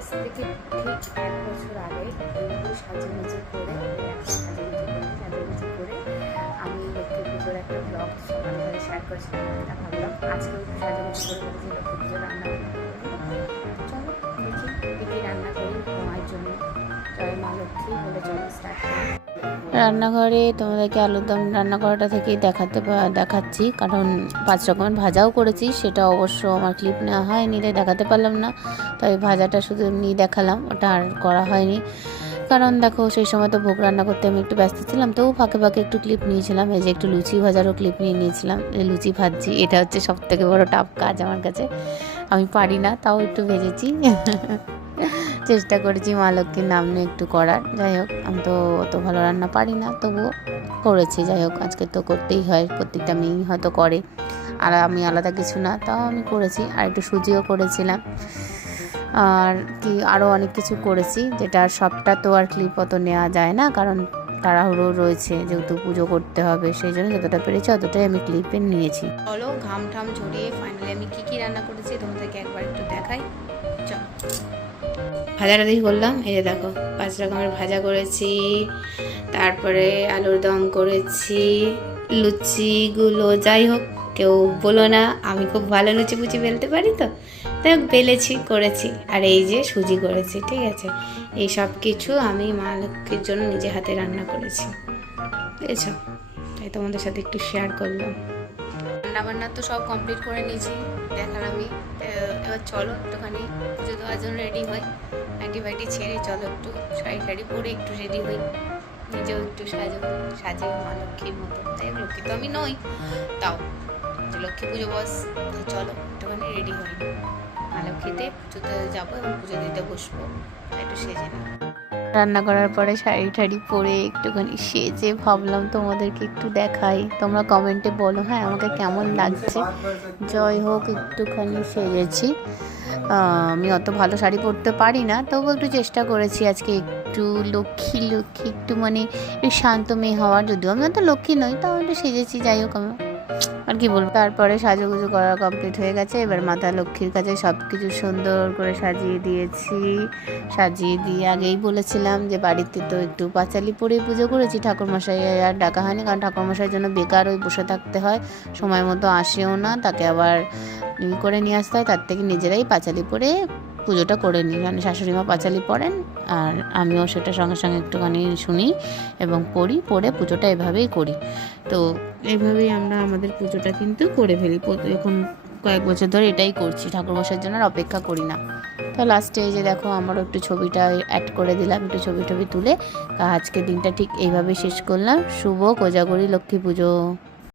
আজ থেকে ঠিক 1 বছর আগে সাজুগুজু করে আমি লক্ষ্মী পুজোর একটা ব্লগ সবার সাথে শেয়ার করেছিলাম। এটা ভাবলাম আজকেও একটু সাজুগুজু করে বলেছি লক্ষ্মী পুজোর রান্না চলো দেখি দেখি রান্না করি তোমার জন্য। জয় মা লক্ষ্মী বলে চলো স্টার্ট করি। রান্নাঘরে তোমাদেরকে আলুর দম রান্না করাটা থেকেই দেখাচ্ছি, কারণ 5 রকমের ভাজাও করেছি। সেটা অবশ্য আমার ক্লিপ নেওয়া হয়নি, তাই দেখাতে পারলাম না। তাই ভাজাটা শুধু এমনি দেখালাম, ওটা আর করা হয়নি। কারণ দেখো সেই সময় তো ভোগ রান্না করতে আমি একটু ব্যস্ত ছিলাম, তো ফাঁকে ফাঁকে একটু ক্লিপ নিয়েছিলাম। এই যে একটু লুচি ভাজারও ক্লিপ নিয়েছিলাম, লুচি ভাজছি। এটা হচ্ছে সবথেকে বড় টাফ কাজ আমার কাছে, আমি পারি না, তাও একটু ভেজেছি। চেষ্টা করেছি মা লক্ষ্মীর নাম নিয়ে একটু করার। যাই হোক, আমি তো অত ভালো রান্না পারি না, তবুও করেছি। যাই হোক, আজকে তো করতেই হয়, প্রত্যেকটা মেয়েই হয়তো করে, আর আমি আলাদা কিছু না, তাও আমি করেছি। আর একটু সুজিও করেছিলাম, আর কি আরও অনেক কিছু করেছি, যেটা সবটা তো আর ক্লিপ অত নেওয়া যায় না, কারণ তাড়াহুড়ো রয়েছে, যেহেতু পুজো করতে হবে, সেই জন্য যতটা পেরেছি অতটাই আমি ক্লিপে নিয়েছি। চলো, ঘাম ঠাম ঝরিয়ে ফাইনালি আমি কী রান্না করেছি তোমাদেরকে একবার একটু দেখাই। চলো, ভাজাটা দিয়ে করলাম। এই যে দেখো, 5 রকমের ভাজা করেছি, তারপরে আলুর দম করেছি, লুচিগুলো যাই হোক কেউ বলো না, আমি খুব ভালো লুচি ফুচি বেলতে পারি, তো তাই বেলেছি করেছি। আর এই যে সুজি করেছি, ঠিক আছে। এই সব কিছু আমি মা লক্ষ্মীর জন্য নিজে হাতে রান্না করেছি, বুঝেছ? তাই তোমাদের সাথে একটু শেয়ার করলাম। রান্নাবান্না তো সব কমপ্লিট করে নিয়েছি, দেখার আমি। এবার চলো একটুখানি পুজো দেওয়ার জন্য রেডি হই। নাইটি ফাইটি ছেড়ে চলো একটু শাড়ি টাড়ি পরে একটু রেডি হই, নিজেও একটু সাজে মা লক্ষ্মীর মতো। তাই লক্ষ্মী তো আমি নই, তাও লক্ষ্মী পুজো বস, চলো একটুখানি রেডি হই। মা লক্ষ্মীতে পুজোতে যাবো এবং পুজো দিতে বসবো, একটু সেজে না। রান্না করার পরে শাড়ি টাড়ি পরে একটুখানি সেজে ভাবলাম তোমাদেরকে একটু দেখাই। তোমরা কমেন্টে বলো হ্যাঁ আমাকে কেমন লাগছে। যাই হোক, একটুখানি সেজেছি। আমি অত ভালো শাড়ি পরতে পারি না, তবুও একটু চেষ্টা করেছি আজকে একটু লক্ষ্মী একটু মানে একটু শান্ত মেয়ে হওয়ার। যদিও আমি অত লক্ষ্মী নই, তাও একটু সেজেছি। যাই হোক, আমি আর কি বলবো। তারপরে সাজুগুজু করা কমপ্লিট হয়ে গেছে। এবার মাতা লক্ষ্মীর কাছে সব কিছু সুন্দর করে সাজিয়ে দিয়েছি। সাজিয়ে দিয়ে আগেই বলেছিলাম যে বাড়িতে তো একটু পাঁচালি পরে পুজো করেছি, ঠাকুরমশাই আর ডাকা হয়নি, কারণ ঠাকুরমশাইয়ের জন্য বেকার ওই বসে থাকতে হয়, সময় মতো আসেও না, তাকে আবার করে নিয়ে আসতে হয়। তার থেকে নিজেরাই পাঁচালি পরে পুজোটা করে নিই। মানে শাশুড়ি মা পাঁচালি পড়েন, আর আমিও সেটা সঙ্গে সঙ্গে একটুখানি শুনি এবং পড়ে পুজোটা এভাবেই করি। তো এইভাবেই আমরা আমাদের পুজোটা কিন্তু করে ফেলি। এখন কয়েক বছর ধরে এটাই করছি, ঠাকুরমশাইয়ের জন্য আর অপেক্ষা করি না। তো লাস্টে এই যে দেখো, আমারও একটু ছবিটা অ্যাড করে দিলাম, একটু ছবি তুলে। আজকের দিনটা ঠিক এইভাবে শেষ করলাম। শুভ কোজাগরী লক্ষ্মী পুজো।